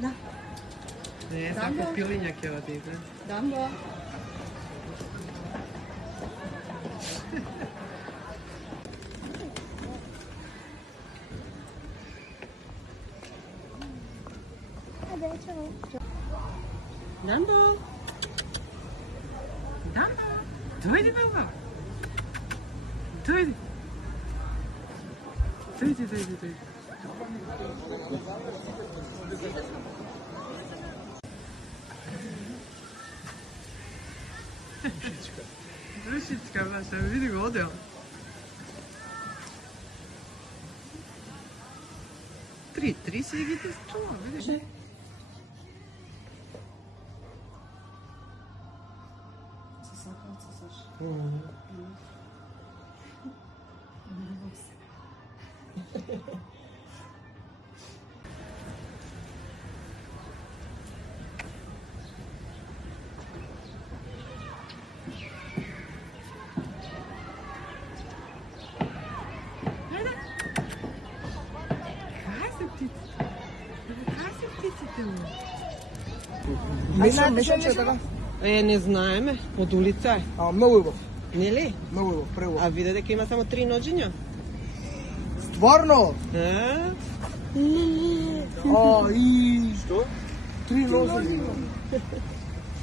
Да. Не, сака пилиња ќе одиде. Дам го. Дамбо! Дамбо! Дојди, баба! Дојди! Дојди. Рушичка наша, види го одел. Три се ги чува, видиш? Мислам, че така. Не знаеме, од улица е. Многу убав. Нели? Многу убав, преубав. А виде дека има само 3 ноџиња. Стварно? Што? 3 нозе.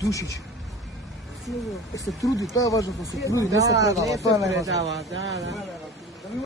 Душич. Се труди, тоа е важно, да се труди, не се предава. Не се предава, да.